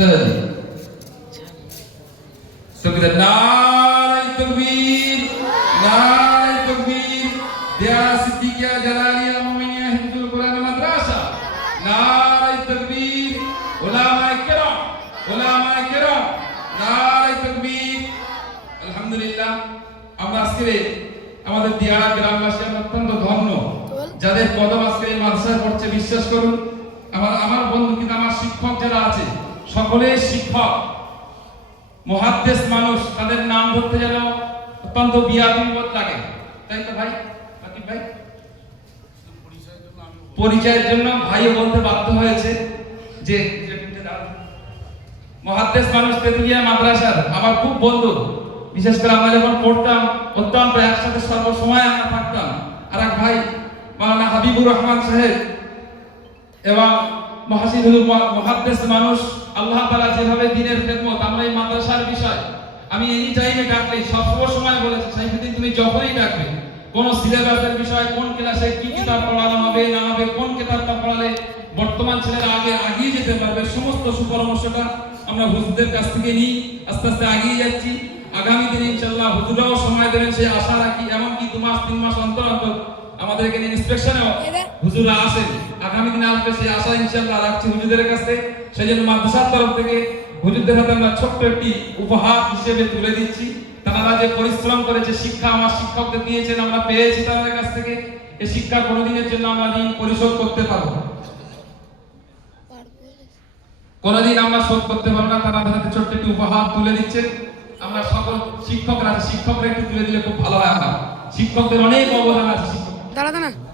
चलो जी तकबीर नारे तकबीर दिया सिद्दीकिया जलालिया मोमिनिया हिंदुल कुरान मदरसा नारे तकबीर उलमाए किराम नारे तकबीर আলহামদুলিল্লাহ আমরা আজকে আমাদের দিয়াড়া গ্রামবাসী আমরা অত্যন্ত ধন্য যাদের কদম আজকে এই মাদ্রাসায় পড়ছে বিশ্বাস করুন আমার বন্ধু কিন্তু আমার শিক্ষক যারা আছে সকলে শিক্ষক মুহাদ্দিস মানুষ তাদের নাম ধরতে যেন অত্যন্ত বিয়াদবিবোধ লাগে তাই তো ভাই আতিফ ভাই পরিচয়ের জন্য ভাইও বলতে বাধ্য হয়েছে যে মুহাদ্দিস মানুষ তেতুলিয়া মাদ্রাসার আমার খুব বন্ধু বিশেষ করে আমরা যখন পড়তাম অত্যন্ত একসাথে সর্বসময় আমরা থাকতাম আর এক ভাই মাওলানা হাবিবুর রহমান সাহেব এবং মহাসিনুল মুহাদ্দিস মানুষ আল্লাহ তাআলা যেভাবে দ্বীনের খেদমত আমরা এই মাদ্রাসার বিষয় আমি এনি টাইমে ডাকলে সব সময় বলেছি সাইফুদ্দিন তুমি যখনই ডাকবে কোন সিলেবাসের বিষয় কোন ক্লাসে কি কিতাব পড়ানো হবে না হবে কোন কিতাবটা পড়ালে বর্তমান ছেলেরা আগিয়ে যেতে পারবে সমস্ত সুপরামর্শটা আমরা হুজুরদের কাছ থেকে নিই আস্তে আস্তে এগিয়ে যাচ্ছি আগামী দিনে ইনশাআল্লাহ হুজুররাও সময় দেবেন সেই আশা রাখি এমনকি 2 মাস 3 মাস অন্তর অন্তর আমাদের এখানে ইন্সপেকশনেও হুজুররা আসেন আগামী দিনে আসবে সেই আশা ইনশাআল্লাহ রাখছি হুজুরদের কাছে সেজন্য মাদ্রাসার তরফ থেকে হুজুরদের হাতে আমরা ছোট্ট একটি উপহার হিসেবে তুলে দিচ্ছি তারা যে পরিশ্রম করেছে শিক্ষা আমার শিক্ষকদের দিয়েছেন আমরা পেয়েছি তাদের কাছ থেকে এই শিক্ষা কোনোদিনের জন্য আমরা ঋণ পরিশোধ করতে পারবো কোনোদিন আমরা শোধ করতে পারবো না তারা হাতে ছোট্ট একটি উপহার তুলে দিচ্ছেন আমরা সকল শিক্ষকরা একটু তুলে দিলে খুব ভালো হয় শিক্ষকদের অনেক অবদান আছে শিক্ষক দাঁড়া